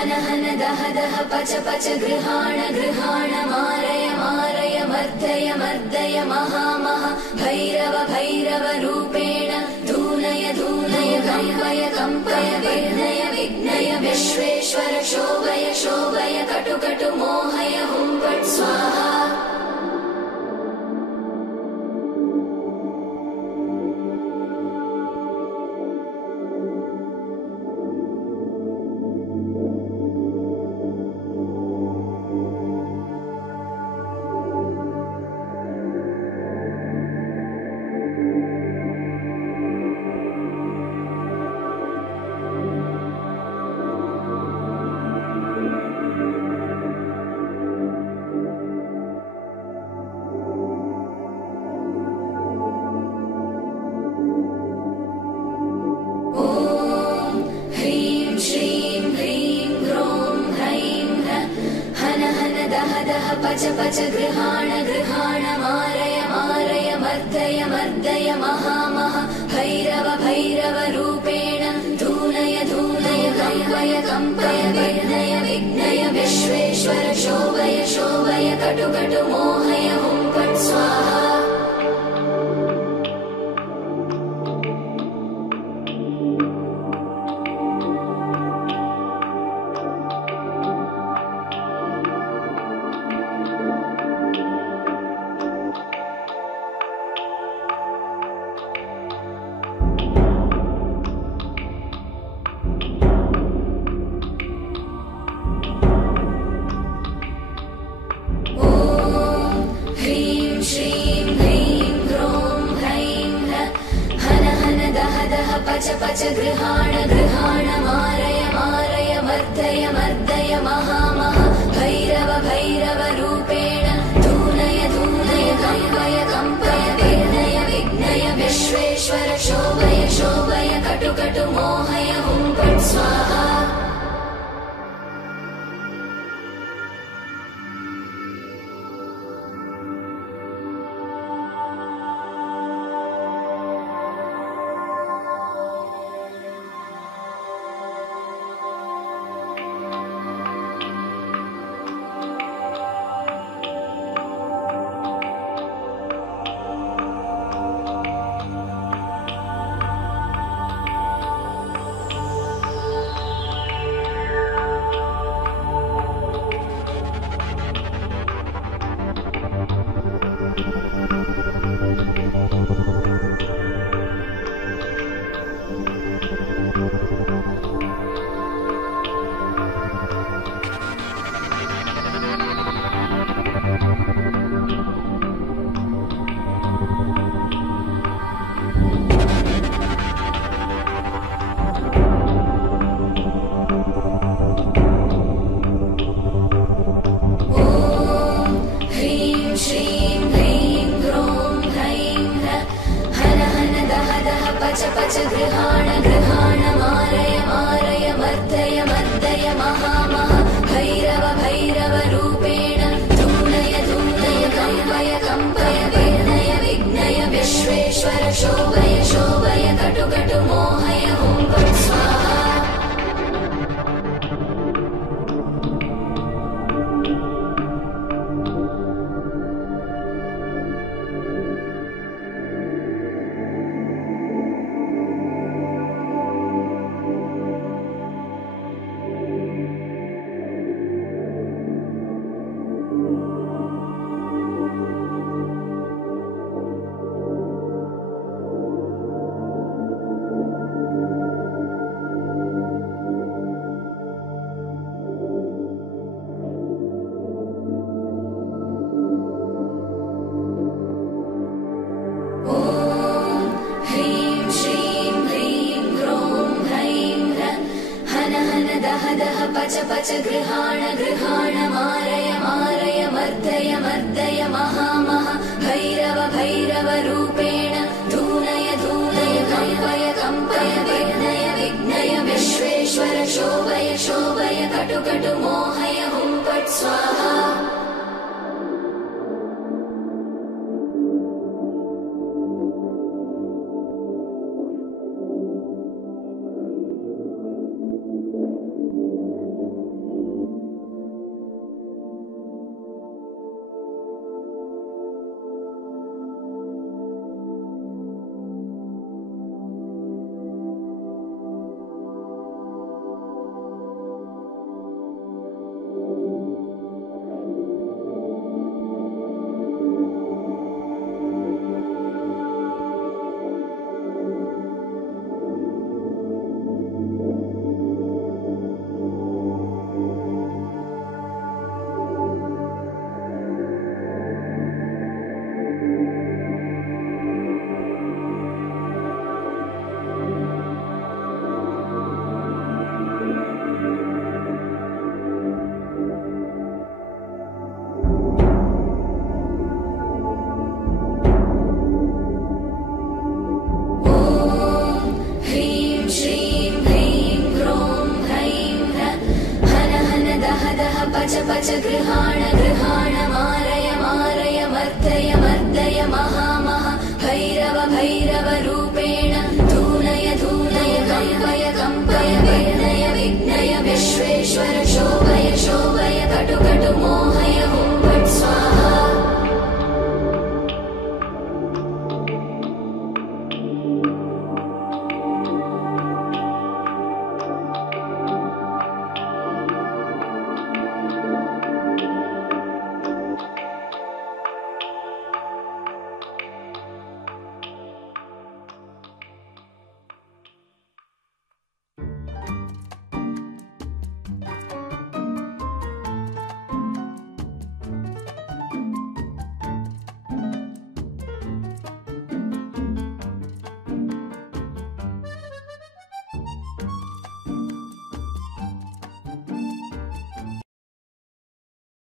हन हन दह दह पच पच गृहाण गृहाण मारय मारय मर्दय मर्दय महा महा भैरव भैरव रूपेण धूनय धूनय कंपय कंपय विघ्नय विघ्नय विश्वेश्वर शोभय शोभय कटु कटु मोहय हुं फट् स्वाहा। पच पच गृहाण गृहाण मारय मारय मर्दय मर्दय महा महा भैरव भैरव रूपेण धूनय धूनय कंपय कंपय विघ्नय विघ्नय विश्वेश्वर शोभय शोभय कटु कटु मोहय हुं फट् स्वाहा। पच पच गृहाण गृहाण मारय मारय मर्दय मर्दय महा महा भैरव भैरव रूपेण धूनय धूनय कंपय कंपय विघ्नय विघ्नय विश्वेश्वर शोभय शोभय कटु कटु मोहय हुं फट् स्वाहा। पच पच गृहाण गृहाण मारय मारय मर्दय मर्दय महा महा भैरव भैरव रूपेण धूनय धूनय कंपय कंपय विघ्नय विघ्नय विश्वेश्वर शोभय शोभय कटु कटु मोहय हुं फट् स्वाहा। पच पच गृहाण गृहाण मारय मारय मर्दय मर्दय महा महा भैरव भैरव रूपेण धूनय धूनय कंपय कंपय विघ्नय विघ्नय विश्वेश्वर शोभय शोभय कटु कटु मोहय हुं फट् स्वाहा। पच पच गृहाण गृहाण